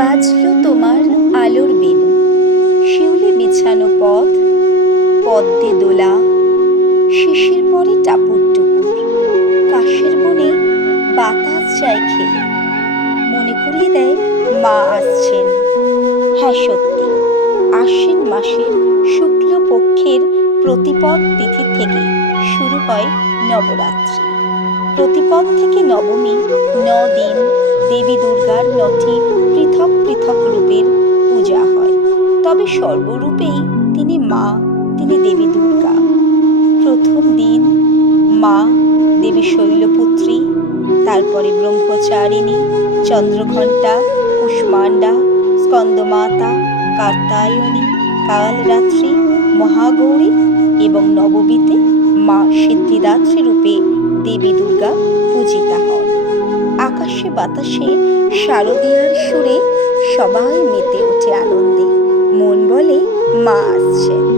বাজলো তোমার আলোর বেনু, শিউলি বিছানো পথ, পদ্মে দোলা, শিশির পরে টাপুর টুপুর, কাশের বনে বাতাস যায় খেলে, মনে করিয়ে দেয় মা আসছেন। হ্যাঁ সত্যি, আশ্বিন মাসের শুক্লপক্ষের প্রতিপদ তিথি থেকে শুরু হয় নবরাত্রি। প্রতিপদ থেকে নবমী ৯ দিন দেবী দুর্গার ৯টি পৃথক পৃথক রূপের পূজা হয়। তবে সর্বরূপেই তিনি মা, তিনি দেবী দুর্গা। প্রথম দিন মা দেবী শৈলপুত্রী, তারপরে ব্রহ্মচারিণী, চন্দ্রঘণ্টা, কুষ্মাণ্ডা, স্কন্দমাতা, কাত্যায়নী, কালরাত্রি, মহাগৌরী এবং নবমীতে মা সিদ্ধিদাত্রী রূপে দেবী দুর্গা পূজিতা হন। আকাশে বাতাসে শারদীয়ার সুরে সবাই মেতে ওঠে আনন্দে, মন বলে মা আসছেন।